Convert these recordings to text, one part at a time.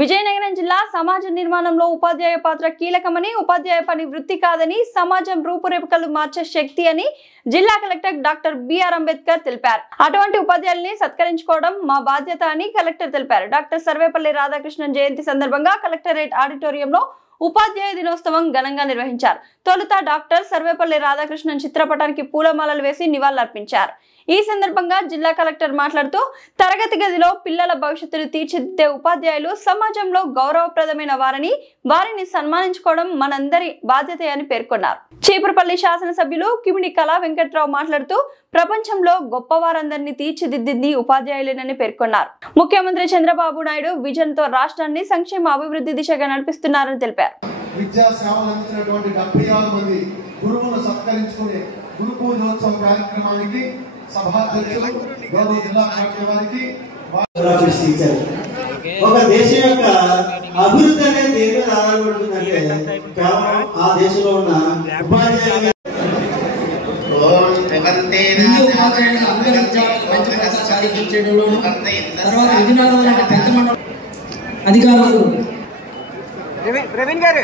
విజయనగరం జిల్లా సమాజ నిర్మాణంలో ఉపాధ్యాయ పాత్ర కీలకమని, ఉపాధ్యాయ పని వృత్తి కాదని, సమాజం రూపురేఖలు మార్చే శక్తి అని జిల్లా కలెక్టర్ డాక్టర్ బిఆర్ అంబేద్కర్ తెలిపారు. అటువంటి ఉపాధ్యాయుల్ని సత్కరించుకోవడం మా బాధ్యత అని కలెక్టర్ తెలిపారు. డాక్టర్ సర్వేపల్లి రాధాకృష్ణన్ జయంతి సందర్భంగా కలెక్టరేట్ ఆడిటోరియంలో ఉపాధ్యాయ దినోత్సవం ఘనంగా నిర్వహించారు. తొలుత డాక్టర్ సర్వేపల్లి రాధాకృష్ణన్ చిత్రపటానికి పూలమాలలు వేసి నివాళులర్పించారు. ఈ సందర్భంగా జిల్లా కలెక్టర్ మాట్లాడుతూ తరగతి గదిలో పిల్లల భవిష్యత్తును తీర్చిదిద్దే ఉపాధ్యాయులు సమాజంలో గౌరవప్రదమైన వారిని సన్మానించుకోవడం మనందరి బాధ్యత అని పేర్కొన్నారు. చీపురుపల్లి శాసనసభ్యులు కిమిడి కళా వెంకట్రావు మాట్లాడుతూ ప్రపంచంలో గొప్పవారందరినీ తీర్చిదిద్దింది ఉపాధ్యాయులేనని పేర్కొన్నారు. ముఖ్యమంత్రి చంద్రబాబు నాయుడు విజన్ తో రాష్ట్రాన్ని సంక్షేమ అభివృద్ధి దిశగా నడిపిస్తున్నారని తెలిపారు. విద్యా సేవలు అందించినటువంటి 76 మంది గురువులను సత్కరించుకునే గురు పూజోత్సవ కార్యక్రమానికి సభాధ్యక్షులు గౌరవ జిల్లా కలెక్టర్ వారికి ఒక దేశం యొక్క అభివృద్ధి అనేది దేని మీద ఆధారపడుతుందంటే కేవలం ఆ దేశంలో ఉన్న ఉపాధ్యాయులు అధికారులు ప్రవీణ్ గారు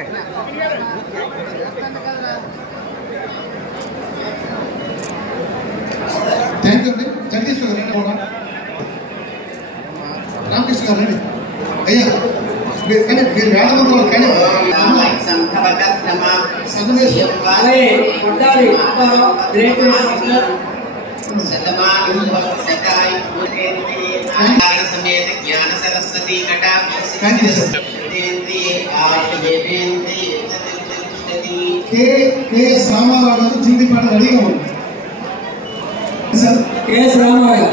థ్యాంక్ యూ అండి. జగదీశ్వర్ గారు కూడా రామకృష్ణ గారు రండి అయ్యా. మీరు వేడమంత్రాలు కానీ కేఎస్ రామారావు గారు జీడి పాట రెడీగా ఉంది. కేఎస్ రామారావు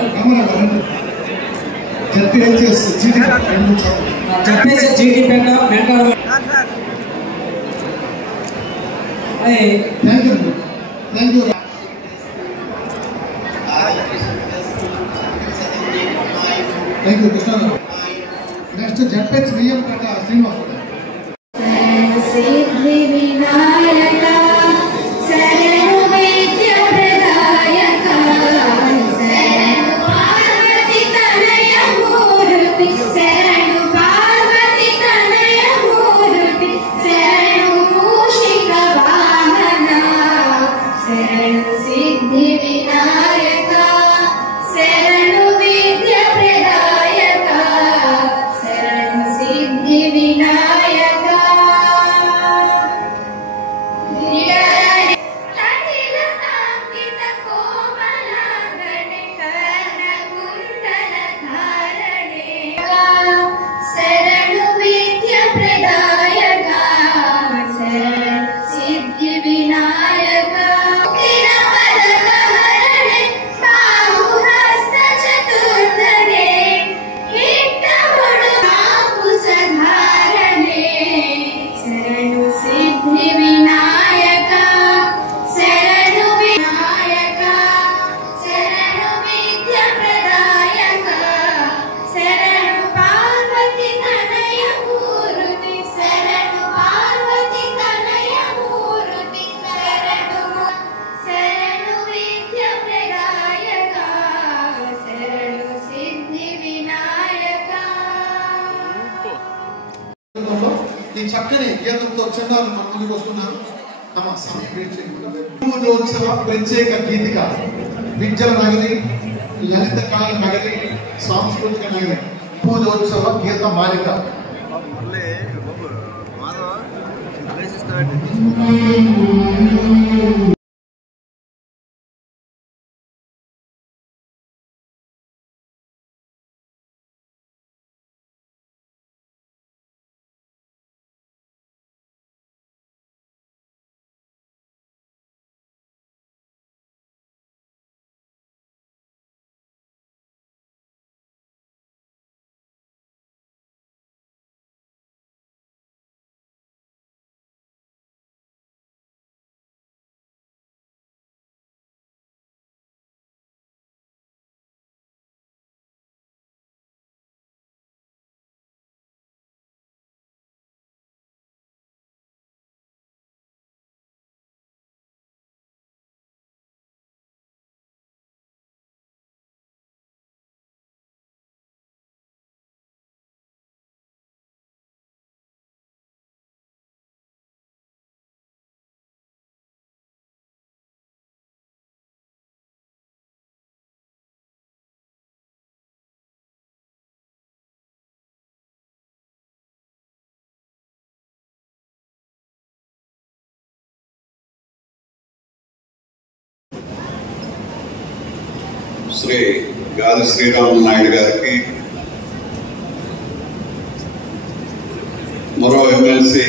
జీటీ పేట మెంటాడు. Thank you thank you. Thank you Krishnarao. Next ZPH VM పేట శ్రీనివాస్. ఈ చక్కని గీతంతో చిన్నారులు మన ముందుకు వస్తున్నారు. పూజోత్సవ ప్రత్యేక గీతిక విద్యల నగరి, లలిత కాల నగరి, సాంస్కృతిక నగరి, పూజోత్సవ గీత మాలిక. శ్రీ గాలి శ్రీరాములు నాయుడు గారికి, మరో ఎమ్మెల్సీ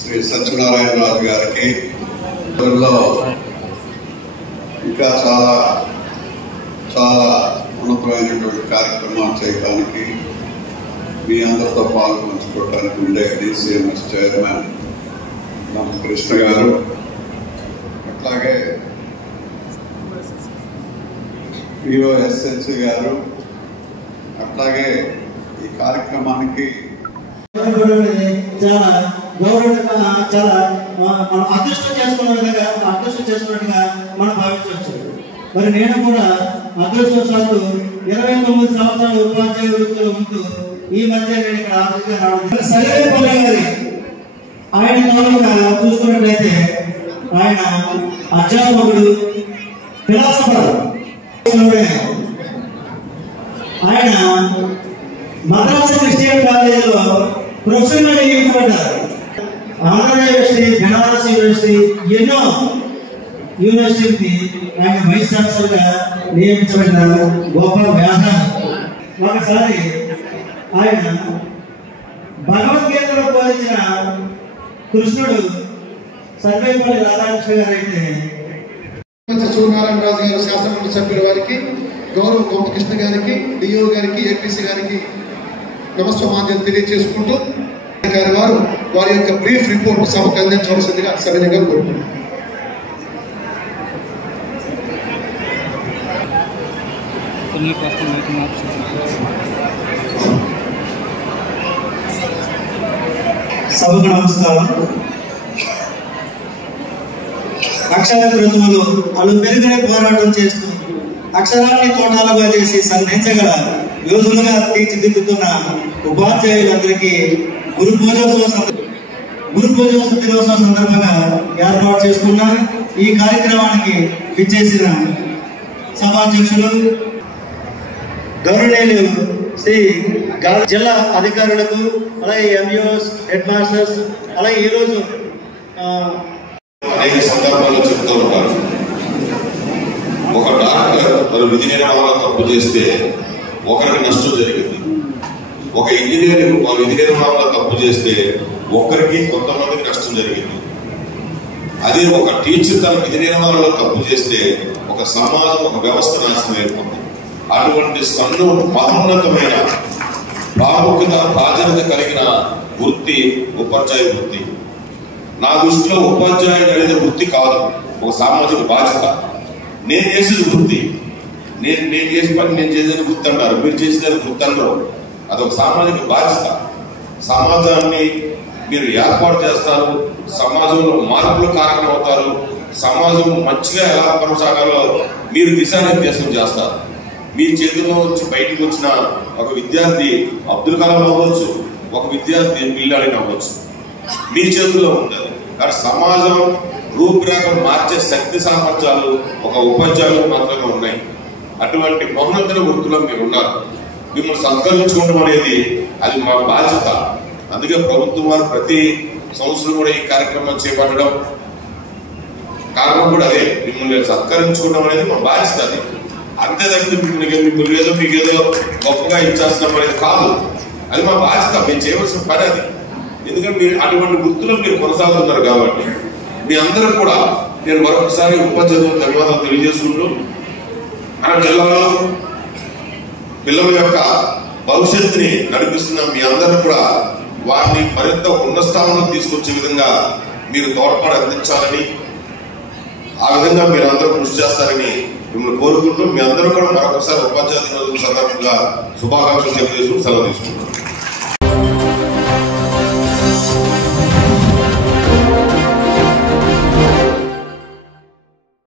శ్రీ సత్యనారాయణరాజు గారికి, ఇంకా చాలా చాలా ఉన్నతమైనటువంటి కార్యక్రమాలు చేయడానికి మీ అందరితో పాల్గొంచుకోవడానికి ఉండే డిసిఎంఎస్ చైర్మన్ కృష్ణ గారు, అట్లాగే పిఓఎస్ఎన్సి గారు, అట్లాగే ఈ కార్యక్రమానికి చాలా గౌరవంగా చాలా మనం అదృష్టం చేసుకున్నట్టుగా మనం భావించవచ్చు. మరి నేను కూడా అదృష్టవశాత్తు 29 సంవత్సరాల ఉపాధ్యాయ వృత్తిలో ఉంటూ ఈ మధ్య నేను ఇక్కడ ఆఫీస్గా రావడం సర్వేపల్లి గారి ఆయన మూలంగా చూసుకున్నట్లయితే ఆయన అధ్యాపకుడు, ఫిలాసఫర్. ఆయన మద్రాసు క్రిస్టియన్ కాలేజీలో ప్రొఫెసర్గా నియమించబడ్డారు. ఆంధ్ర యూనివర్సిటీ, బెనారస్ యూనివర్సిటీ, ఎన్నో యూనివర్సిటీకి ఆయన వైస్ ఛాన్సలర్గా నియమించబడిన గొప్ప వ్యాధి. ఒకసారి ఆయన భగవద్గీతలో బోధించిన కృష్ణుడు సర్వేపల్లి రాధాకృష్ణ గారు అయితే సూర్యనారాయణ రాజు గారు శాసనమండలి సభ్యుల వారికి, గౌరవ గొప్ప కృష్ణ గారికి, డిఓ గారికి, ఏపీసీ గారికి నమస్కారాలు తెలియజేసుకుంటూ గారి వారి యొక్క బ్రీఫ్ రిపోర్ట్ సభకు అందించవలసిందిగా సవినయంగా కోరుకుంటున్నాను. సభకు నమస్కారం. అక్షర క్రతువులు వాళ్ళు పెరిగిన పోరాటం చేస్తూ అక్షరాన్ని తోటాలుగా చేసి సంధించగల యోధులుగా తీర్చిదిద్దుతున్న ఉపాధ్యాయులందరికీ గురు పూజోత్సవ దినోత్సవ సందర్భంగా ఏర్పాటు చేసుకున్న ఈ కార్యక్రమానికి విచ్చేసిన సభాధ్యక్షులు గౌరవనీయులు శ్రీ జిల్లా అధికారులకు, అలాగే ఎంఈఓస్, హెడ్ మాస్టర్స్, అలాగే ఈరోజు అనేక సందర్భాల్లో చెప్తూ ఉంటారు, ఒక డాక్టర్ మరి విధి నిర్వహణ తప్పు చేస్తే ఒకరికి నష్టం జరిగింది, ఒక ఇంజనీర్ విధి నిర్వహణలో తప్పు చేస్తే ఒకరికి కొంతమందికి నష్టం జరిగింది. అదే ఒక టీచర్ తన విధి నిర్వహణలో తప్పు చేస్తే ఒక సమాజం, ఒక వ్యవస్థ నాశనం అయిపోతుంది. అటువంటి మహోన్నతమైన ప్రాముఖ్యత, ప్రాధాన్యత కలిగిన వృత్తి ఉపాధ్యాయ వృత్తి. నా దృష్టిలో ఉపాధ్యాయుడు అనేది వృత్తి కాదు, ఒక సామాజిక బాధ్యత. నేను చేసేది వృత్తి, నేను చేసే పని నేను చేసేది వృత్తి అంటారు, మీరు చేసేది వృత్తి అంటారు. అదొక సామాజిక బాధ్యత. సమాజాన్ని మీరు ఏర్పాటు చేస్తారు, సమాజంలో మార్పులు కారణమవుతారు, సమాజం మంచిగా ఎలా కొనసాగాలో మీరు దిశానిర్దేశం చేస్తారు. మీ చేతిలో నుంచి బయటకు వచ్చిన ఒక విద్యార్థి అబ్దుల్ కలాం అవ్వచ్చు, ఒక విద్యార్థి బిల్లాడిని అవ్వచ్చు, మీ చేతుల్లో ఉండాలి. కానీ సమాజం రూపురేఖలు మార్చే శక్తి సామర్థ్యాలు ఒక ఉపాధ్యాయులకు మాత్రమే ఉన్నాయి. అటువంటి మహోన్నత వృత్తిలో మీరు ఉన్నారు. మిమ్మల్ని సత్కరించుకోవడం అనేది అది మా బాధ్యత. అందుకే ప్రభుత్వం వారు ప్రతి సంవత్సరం కూడా ఈ కార్యక్రమం చేపట్టడం కారణం కూడా అదే. మిమ్మల్ని సత్కరించుకోవడం అనేది మా బాధ్యత. అది అంతే తగ్గితే మీకేదో గొప్పగా ఇచ్చేస్తున్నాం అనేది కాదు, అది మా బాధ్యత. మేము చేయవలసిన పని అది. ఎందుకంటే మీరు అటువంటి వృత్తిలో మీరు కొనసాగుతున్నారు కాబట్టి మీ అందరూ కూడా నేను మరొకసారి ఉపాధ్యాయులకు ధన్యవాదాలు తెలియజేసుకుంటూ, మన జిల్లాలో పిల్లల యొక్క భవిష్యత్తుని నడిపిస్తున్న మీ అందరూ కూడా వారిని మరింత ఉన్నత స్థానంలో తీసుకొచ్చే విధంగా మీరు తోడ్పాటు అందించాలని, ఆ విధంగా మీరు అందరూ కృషి చేస్తారని మిమ్మల్ని కోరుకుంటూ, మీ అందరూ కూడా మరొకసారి ఉపాధ్యాయ దినోత్సవం సందర్భంగా శుభాకాంక్షలు తెలియజేస్తూ సెలవు తీసుకుంటున్నాను.